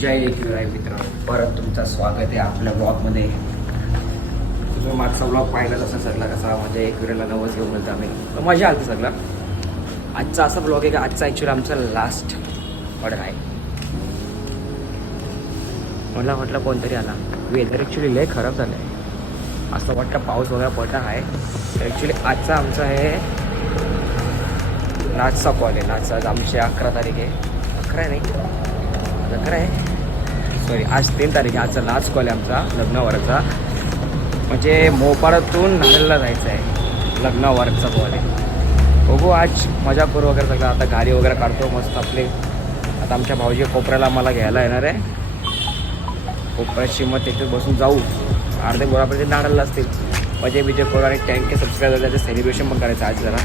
जय एकविराय मित्र. परत तुमचं स्वागत आहे आपल्या ब्लॉगमध्ये तुम्ही मागचा ब्लॉग पाहिला तसा सगळा कसा? म्हणजे वेळेला नवस घेऊन गेलो आम्ही. तर मजा आली सगळा. आजचा असा ब्लॉग आहे का? आजचा ॲक्च्युली आमचा लास्ट ऑर्डर आहे. मला वाटलं कोणतरी आला. वेदर ॲक्च्युली लय खराब झालं आहे असं वाटतं पाऊस वगैरे पडला आहे. तर ॲक्च्युली आजचा आमचा आहे नाचचा कॉल आहे. नाचचा आमची अकरा तारीख आहे. अकरा आहे नाही? अकरा आहे. सॉरी आज तीन तारीख आहे. आजचा लास्ट कॉल आहे आमचा लग्नावरचा. म्हणजे मोपाडातून नांदेडला जायचं आहे लग्नावरचा कॉल आहे. बघू आज मजा करू वगैरे सगळं. आता गाडी वगैरे काढतो मस्त आपले. आता आमच्या भाऊजी कोपऱ्याला मला घ्यायला येणार आहे. कोपऱ्याची मग तिथे बसून जाऊ. अर्धे बोरापर्यंत नांदेडला असतील. मजे बिजे करू आणि टँके सबस्क्राईब झाल्याचं सेलिब्रेशन पण करायचं आज जरा.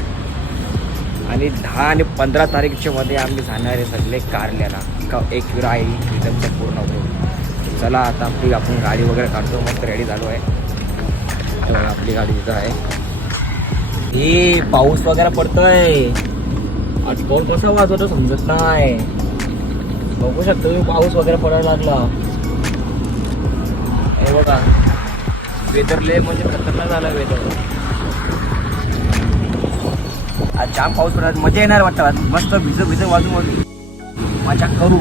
आणि दहा आणि पंधरा तारीखच्या मध्ये आम्ही जाणार आहे सगळे कारल्याला. का एक विरा आहे रिदमच्या पूर्ण होतो चला आता आपली आपण गाडी वगैरे काढतो मस्त रेडी झालो आहे. तर आपली गाडी तिथं आहे. हे पाऊस वगैरे पडतोय. आज पाऊस कसा वाजवतो समजत नाही. बघू शकतो तुम्ही पाऊस वगैरे पडायला लागला. हे बघा. वेदर लय म्हणजे खतरनाक झाला वेदर आज जाम पाऊस पडत मजा येणार वाटतं. मस्त भिज भिज वाजून वाजून. मजा करू.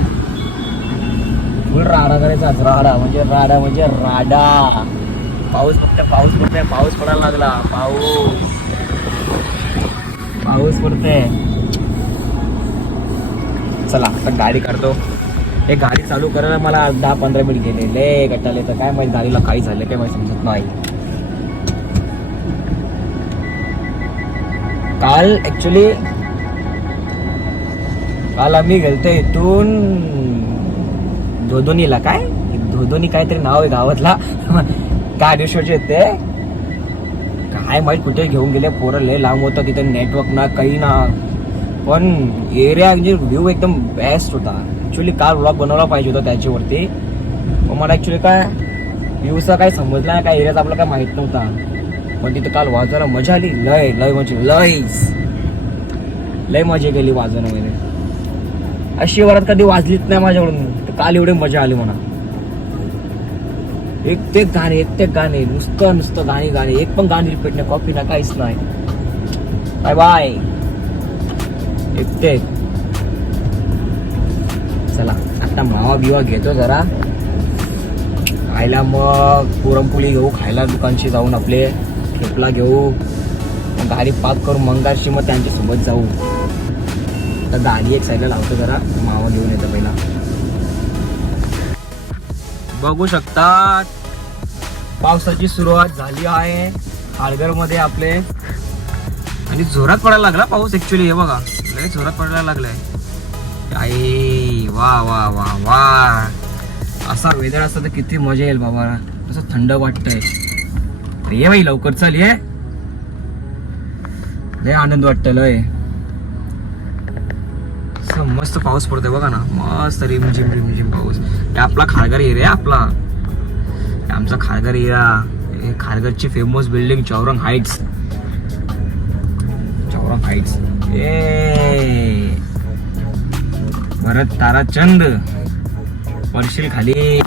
फुल राडा करायचा आज राडा म्हणजे राडा म्हणजे राडा. पाऊस फक्त पाऊस पडतोय पाऊस पडायला लागला. पाऊस. पाऊस पडतोय. चला आता गाडी काढतो. हे गाडी चालू करायला मला दहा पंधरा मिनिट गेले. लय गटाले तर काय माहिती गाडीला काही झालं काय माहिती समजत नाही. काल ऍक्च्युली काल आम्ही गेलतो इथून धोधोनीला काय? धोधोनी काहीतरी नाव आहे गावातला. काडेश्वरचे येते काय माहीत कुठे घेऊन गेले पोरं लय लांब होतं तिथे नेटवर्क ना काही ना. पण एरिया म्हणजे व्ह्यू एकदम बेस्ट होता. ॲक्च्युली काल ब्लॉग बनवला पाहिजे होता त्याच्यावरती. पण मला ॲक्च्युली काय व्ह्यूचा काय समजला काय एरियाचा आपल्याला काय माहीत नव्हता. पण तिथं काल वाजवायला मजा आली. लय लय म्हणजे लयच लय मजा गेली वाजवणं वगैरे. अशी वरात कधी वाजलीच नाही माझ्याकडून. तर काल एवढी मजा आली म्हणा. एक ते गाणे एक ते गाणे. नुसतं नुसतं गाणी गाणे. एक पण गाणी रिपीट नाही. कॉपी ना काहीच नाही. बाय बाय एक ते चला आता मावा बिवा घेतो जरा. खायला मग पुरणपोळी घेऊ. खायला दुकानशी जाऊन आपले. खेपला घेऊ. गाडी पार्क करून मंगारशी मग त्यांच्यासोबत जाऊ. तर गाडी एक साईडला लावतो जरा मावा घेऊन येतो पहिला. बघू शकतात पावसाची सुरुवात झाली आहे. खाळघरमध्ये आपले. आणि जोरात पडायला लागला पाऊस ऍक्च्युली हे बघा. लय जोरात पडायला लागलाय. आई वा वा वा वा. असा वेदर असता तर किती मजा येईल बाबा. असं थंड वाटतंय. अरे ये बाई लवकर चल ये. लय आनंद वाटत लय. मस्त पाऊस पडतोय बघा ना. मस्त रिमझिम रिमझिम पाऊस. आपला खारघर एरिया आपला. आमचा Kharghar area. खारघरची famous building Chaurang Heights Chaurang Heights ए भरत ताराचंद. पडशील खाली.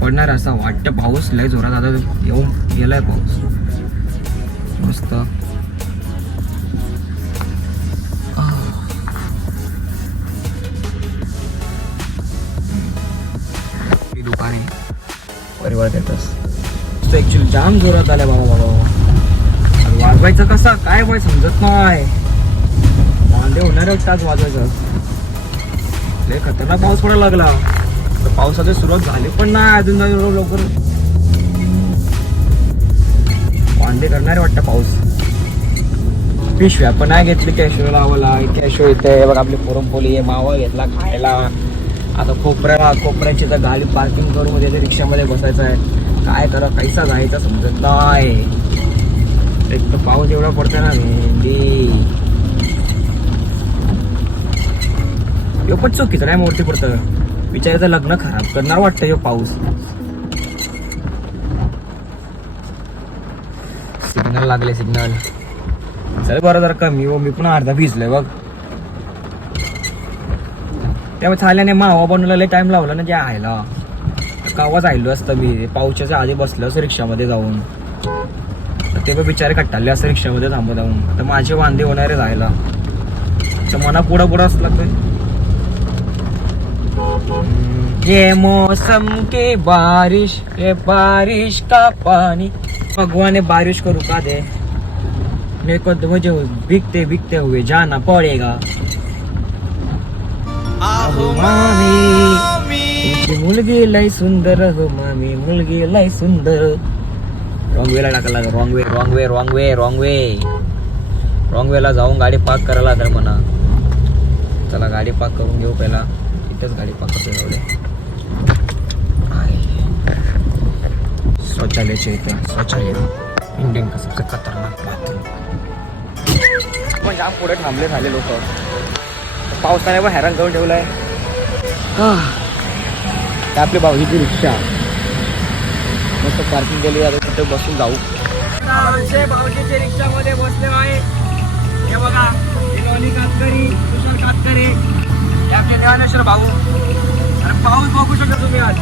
पडणार आहे वाटतं. पाऊस लय जोरात आता येऊन गेलाय पाऊस. मस्त. दुकान आहे परिवार देतस तो ऍक्च्युली जाम जोरात आलाय बाबा बाबा वाजवायचं कसा? काय बाय समजत नाही. वांदे होणार आहेत तास वाजवायचं? लय खतरनाक पाऊस पडायला लागला. पावसाची सुरुवात झाली पण नाही अजून नाही एवढं लवकर. वांदे करणारे वाटतं पाऊस. पिशव्या पण नाही घेतली कॅशो लावायला. कॅशो येते बघ आपली पुरणपोळी आहे मावा घेतला खायला. आता कोपऱ्याला कोपऱ्याची तर गाडी पार्किंग करून मध्ये रिक्षामध्ये बसायचं आहे. काय करा कैसा जायचा समजत नाही. एक तर पाऊस एवढा पडतोय ना मेहंदी ह्यो पण चुकीचं नाही मूर्ती पडतं. विचारायचं लग्न खराब करणार वाटतं ह्यो पाऊस. सिग्नल लागले सिग्नल चल बरं जरा कमी हो मी पण अर्धा भिजलोय बघ. त्यामुळे थाल्याने मावा बनवलेला टाइम लावला ना जे आयला कावाच आयलो असतं मी पावसाच्या आधी बसलो असं रिक्षामध्ये जाऊन. तर ते पण बिचारे कट्टाले असं रिक्षामध्ये थांबत जाऊन. आता माझे वांदे होणारे जायला. तर मना पुढं पुढं असला लागतंय ये मौसम के बारिश ये बारिश का पानी। भगवान ने बारिश को रुका दे। मेरे को तो मुझे बिकते बिकते हुए जाना पड़ेगा। मामी मुलगी लय सुंदर हो मामी मुलगी लय सुंदर। रॉंग वेला टाकायला लागेल wrong way wrong way wrong way wrong way wrong वेला जाऊन गाडी पार्क करायला लागेल म्हणा. चला गाडी पार्क करून घेऊ पहिला. इथेच गाडी पार्क करतो एवढे शौचालयाचे इथे शौचालय. इंडियन का सबसे खतरनाक बाथरूम म्हणजे आपण पुढे थांबले झाले लोक. पावसाने पण हैराण करून ठेवलाय. ते आपली भाऊजीची रिक्षा. मस्त पार्किंग केली आता तिथे बसून जाऊ. आमचे भाऊजीच्या रिक्षामध्ये बसले आहे. हे बघा कातकरी तुषार कातकरी. हे आमचे ज्ञानेश्वर भाऊ. अरे पाऊस बघू शकता तुम्ही आज.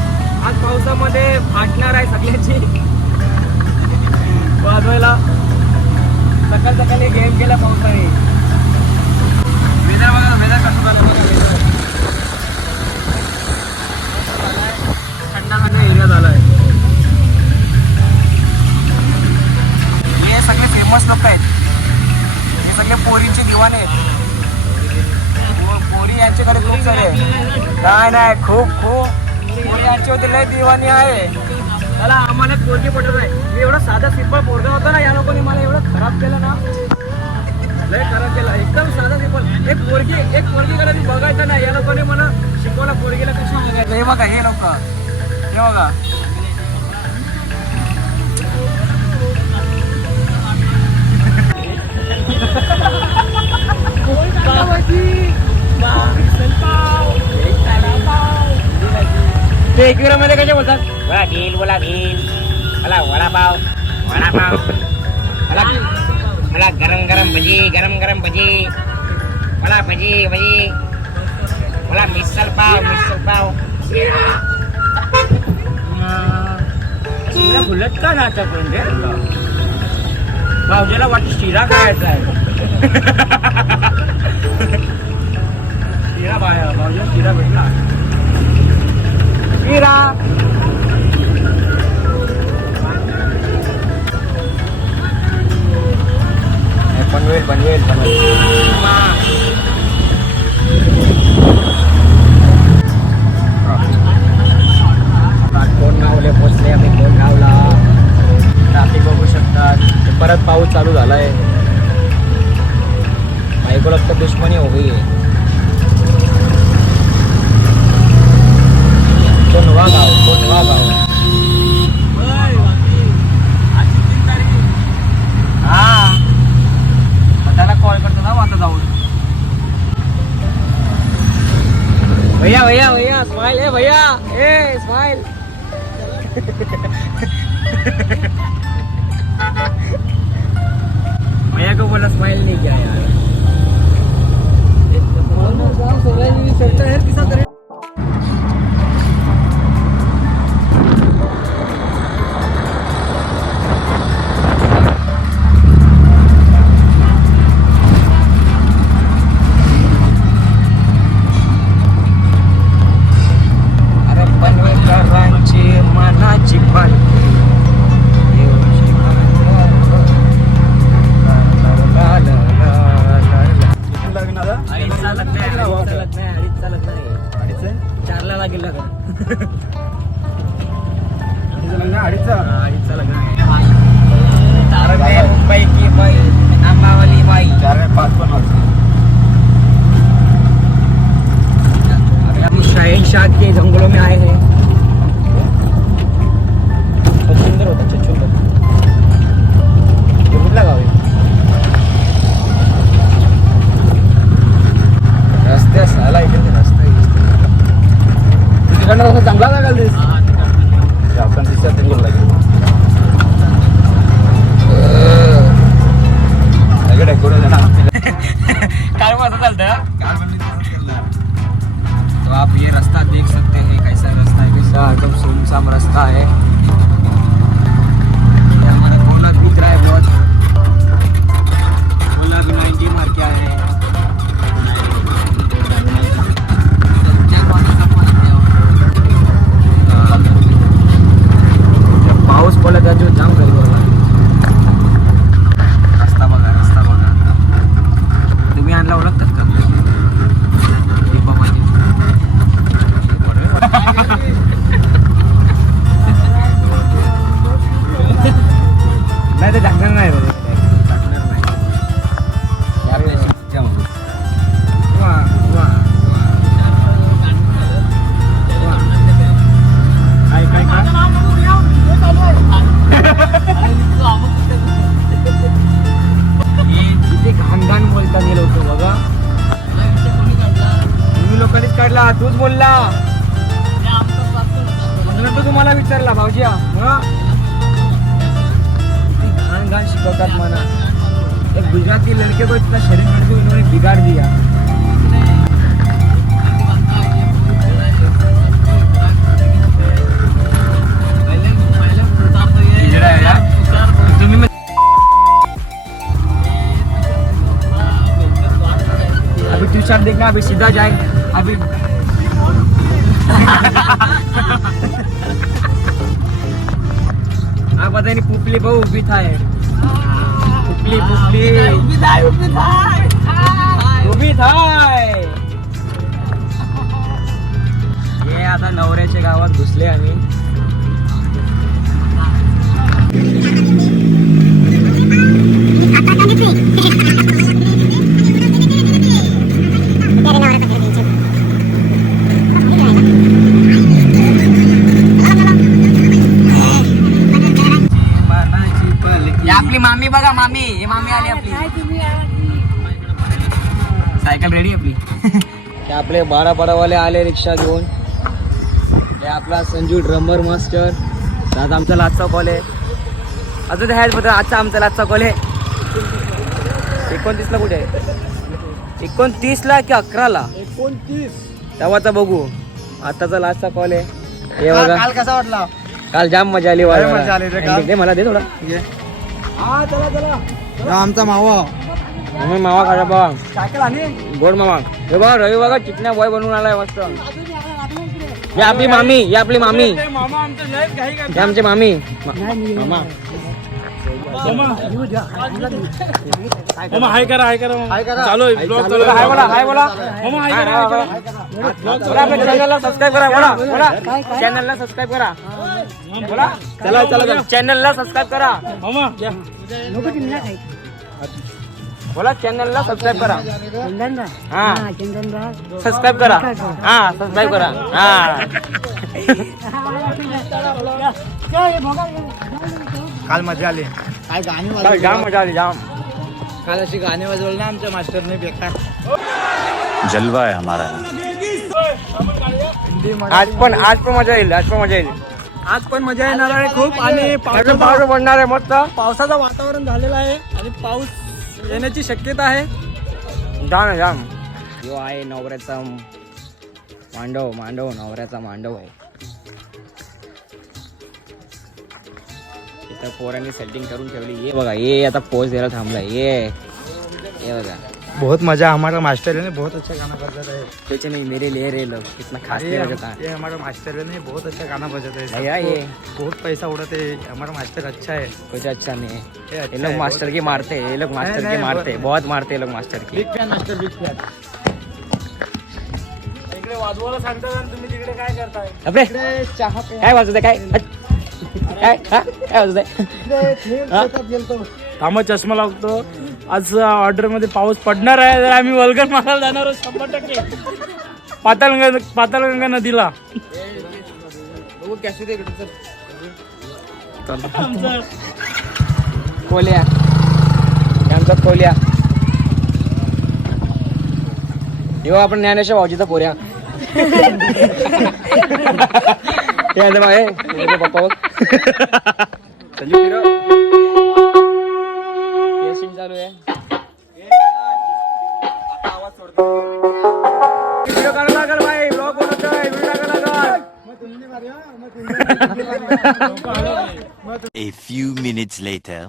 आज पावसामध्ये फाटणार आहे सगळ्याची. वाजवायला. सकाळ सकाळी गेम केला पावसाने. वेदर बघा वेदर कसं झालं बघा थंडा थंड एरिया आहे हे सगळे फेमस लोक आहेत. हे सगळे पोरींचे दिवाने आहेत. यांच्याकडे खूप सारे नाही नाही खूप खूप. यांच्यावरती लय दिवाणी आहे. त्याला आम्हाला पोरगी पटत आहे मी एवढा साधा सिंपल पोरगा होता ना या लोकांनी मला एवढं खराब केलं ना. लय खराब केलं. एकदम साधा सिंपल एक पोरगी एक पोरगीकडे मी बघायचं नाही. या लोकांनी मला शिकवलं पोरगीला कशी बघायचं. हे बघा हे लोक. हे बघा. ते एकविरा मध्ये कसे बोलतात? बोला भील बोला भील मला वडापाव. वडापाव. मला मला गरम गरम भजी गरम गरम भजी. मला भजी भजी. मला मिसल पाव मिसल पाव. शिरा फुलत का पण रे भाऊजीला वाटतं शिरा खायचा आहे. शिरा बाया भाऊजीला शिरा भेटला. शिरा पनवेल पनवेल पनवेल. कोण गावले पोचले आम्ही कोण गावला? ट्रॅफिक बघू शकतात. ते परत पाऊस चालू झालाय. बायकोला तर दुश्मनी हो गई है कोणवा गाव कोणवा गाव हा? मग त्याला कॉल करतो ना मग आता जाऊन भैया भैया भैया स्माइल है? भैया ए स्माइल भैया को बोला स्माइल नहीं किया यार हम के जंगलों में आए हैं। बोलला. म्हणून तो तुम्हाला विचारला भाऊजी हा. घाण घाण शिकवतात म्हणा एक गुजराती लड़के को इतना शरीर करके उन्होंने बिगाड़ दिया अभी ट्यूशन देखना अभी सीधा जाए अभी આ બધાની પુપલી બહુ ઊભી થાય પુપલી પુપલી ઊભી થાય ઊભી થાય ઊભી થાય हे आता नवऱ्याच्या गावात घुसले आम्ही मामी बघा मामी. ही मामी आली आपली. सायकल रेडी आपली. हे आपले बारा बारावाले आले रिक्षा घेऊन. हे आपला संजू ड्रमर मास्टर आज आमचा लाचचा कॉल आहे. अजून ह्याच बद्दल आजचा आमचा लाचचा कॉल आहे. एकोणतीसला कुठे आहे? एकोणतीसला की अकराला? एकोणतीस. तेव्हाचा बघू. आताचा लास्टचा कॉल आहे. हे बघा. काल कसा वाटला? काल जाम मजा आली. दे मला दे थोडा. आमचा मावा. मम्मी मावा काढा आणि? गोड मामा हे बघा रवी बघा चिकण्या बॉय बनवून आलाय मस्त. ही आपली मामी ही आपली मामी. मामा आमचं लय काही ही आमची मामी. मामा. मामा. हाय करा हाय करा हाय करा. चालू ब्लॉग चालू हाय बोला हाय बोला. मामा हाय करा सबस्क्राईब करा बोला बोला. चॅनलला सबस्क्राईब करा. चला चला चॅनलला सबस्क्राईब करा. मामा. बोला चॅनलला सबस्क्राईब करा. हा. सबस्क्राईब करा. हा सबस्क्राईब करा. हा. काल मजा आली. काय गाणी जाम मजा आली जाम. काल अशी गाणी वाजवली ना आमच्या मास्टरने बेकार. जलवा है हमारा। आज पण आज पण मजा येईल आज पण मजा येईल. आज पण मजा येणार आहे खूप आणि पावसाचं पाऊस पडणार आहे मस्त. पावसाचं वातावरण झालेलं आहे आणि पाऊस येण्याची शक्यता आहे. जाम आहे, जाम. यो आहे नवऱ्याचा मांडव मांडव नवऱ्याचा मांडव आहे. इथं पोरांनी सेटिंग करून ठेवली. ये बघा ये आता पोच द्यायला थांबलाय. ये. ये बघा. बहुत मजा हमारा मास्टर है बहुत अच्छा गाना बजाता है। कुछ नहीं मेरे ले रहे लोग कितना खास नहीं बजाता ये हमारा मास्टर है बहुत अच्छा गाना बजाता है। भैया, ये- बहुत पैसा उड़ाते है हमारा मास्टर अच्छा है। कुछ अच्छा नहीं है। ये लोग मास्टर की मारते हैं ये लोग मास्टर की मारते हैं बहुत मारते हैं लोग मास्टर की। Big fan master big fan. इकडे वाजवायला सांगतात आणि तुम्ही तिकडे काय करताय? अबे चहा पे काय? वाजत आहे काय काय? काय? गेलतो. थांबा चष्मा लागतो आज ऑर्डरमध्ये पाऊस पडणार आहे तर आम्ही वल्गन मारायला जाणार आहोत शंभर टक्के. पाताळगंगा पाताळगंगा नदीला. आमचं कोल्या. आमचा कोल्या. येऊ आपण ज्ञानेश्वर भाऊजीचा कोऱ्या. पप्पा चालू आहे व्हिडिओ काढायला लागल भाई ब्लॉग बनवतोय व्हिडिओ टाकायला लागल A few minutes later.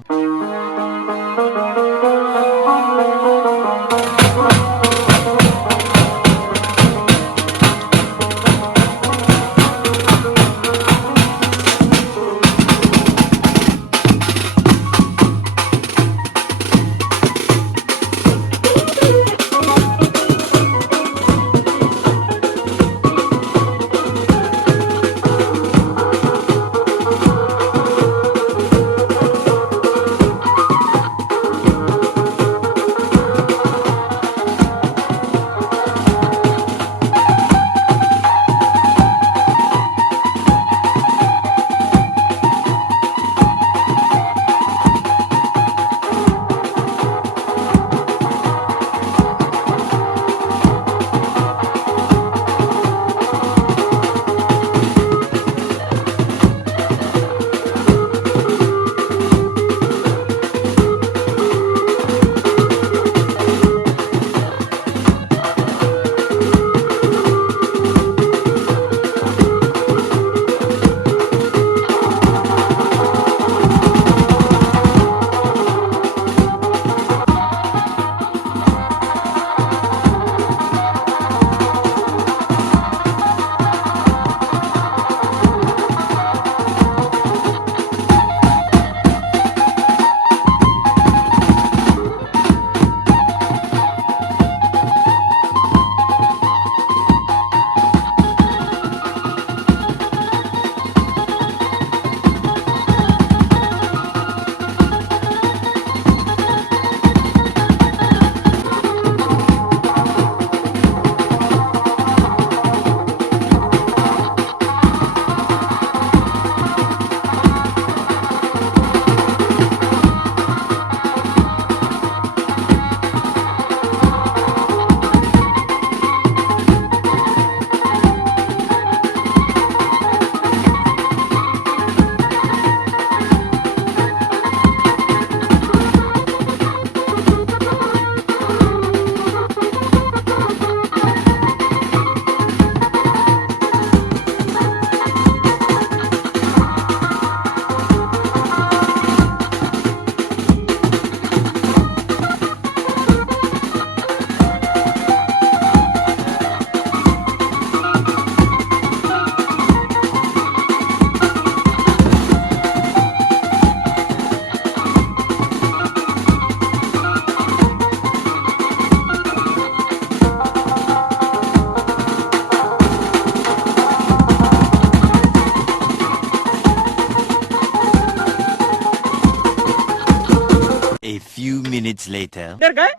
तर काय?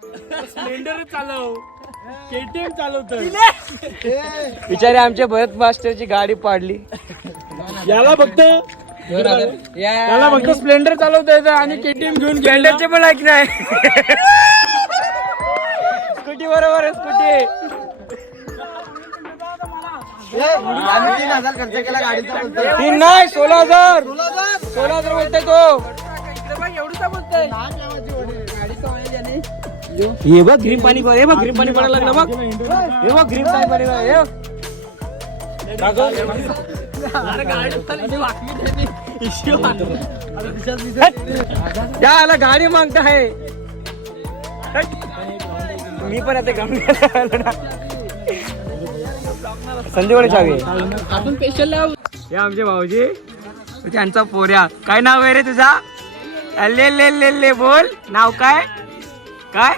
स्प्लेंडर चालव. केटीएम बिचारे आमच्या भरत मास्टरची गाडी पाडली. याला फक्त याला फक्त स्प्लेंडर चालवता येतं आणि केटीएम घेऊन स्प्लेंडरचे पण ऐक नाही. स्कूटी बरोबर आहे स्कूटी. तीन नाही सोळा हजार. सोळा हजार. बोलतोय तो. हे बघ ग्रीन पाणी पड- हे बघ ग्रीन पाणी पडायला लागलं बघ. हे बघ ग्रीन पाणी पडायला हे आला गाडी मागता आहे मी पण आता गम संजयकडे चावी. आहे. हे आमचे भाऊजी. त्यांचा पोऱ्या काय नाव आहे रे तुझा? अल्ले ले ले ले बोल. नाव काय? काय?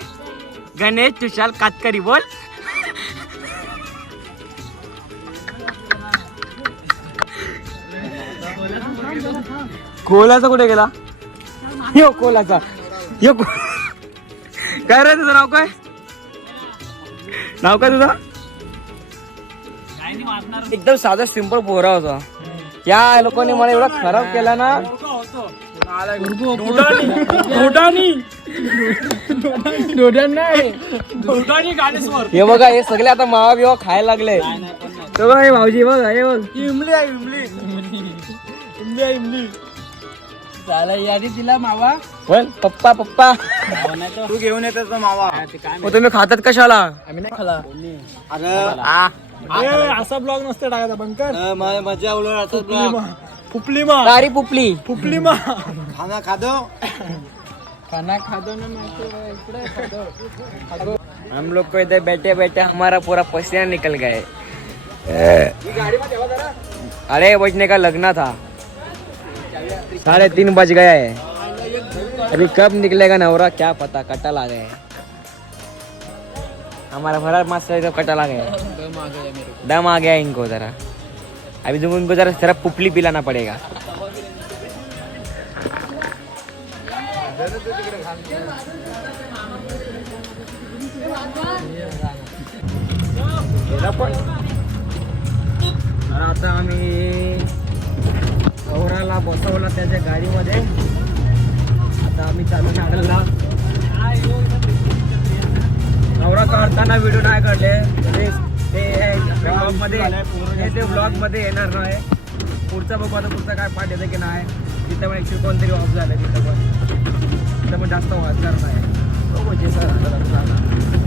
गणेश तुषाल कातकरी बोल. कोलाचा कुठे गेला? यो कोलाचा. यो को- काय रे तुझं नाव काय? नाव काय तुझं? एकदम साधा सिंपल पोरा होता. या लोकांनी मला एवढा खराब केला ना. हे बघा हे सगळे आता मावा बिवा खायला लागले. तो बघा हे भाऊजी बघा हे बघ. इमली आहे इमली. इमली आहे इमली. झाला यादी दिला मावा. बोल पप्पा पप्पा. तू घेऊन येतोस मावा. मग तुम्ही खातात कशाला? आम्ही नाही खाला. अरे असा ब्लॉग नसते टाकायचा बंकर. मजा उलट फुपली मा तारी पुपली फुपली. मा खाना खादो. खाना खादो ना माहिती इकडे खादो. हम लोग को इधर बैठे बैठे हमारा पूरा पसीना निकल गए अरे बजने का लगना था। साढ़े तीन बज गया है। अभी कब निकलेगा नवरा क्या पता कटल आ गए हमारा भरा मास्टर तो कटल आ गया दम आ गया इनको जरा। अभी जो उनको जरा जरा पुपली पिलाना पड़ेगा। तर आता आम्ही गौराला बसवला त्याच्या गाडीमध्ये आता आम्ही चालू नागलला नवरा काढताना व्हिडिओ नाही काढले ते ते ब्लॉगमध्ये हे ते येणार नाही पुढचा बघू आता पुढचा काय पाठ येतं की नाही तिथं पण एकशे कोणतरी ऑफ झालं तिथं पण त्यामुळे जास्त वाचणार नाही. तो म्हणजे सर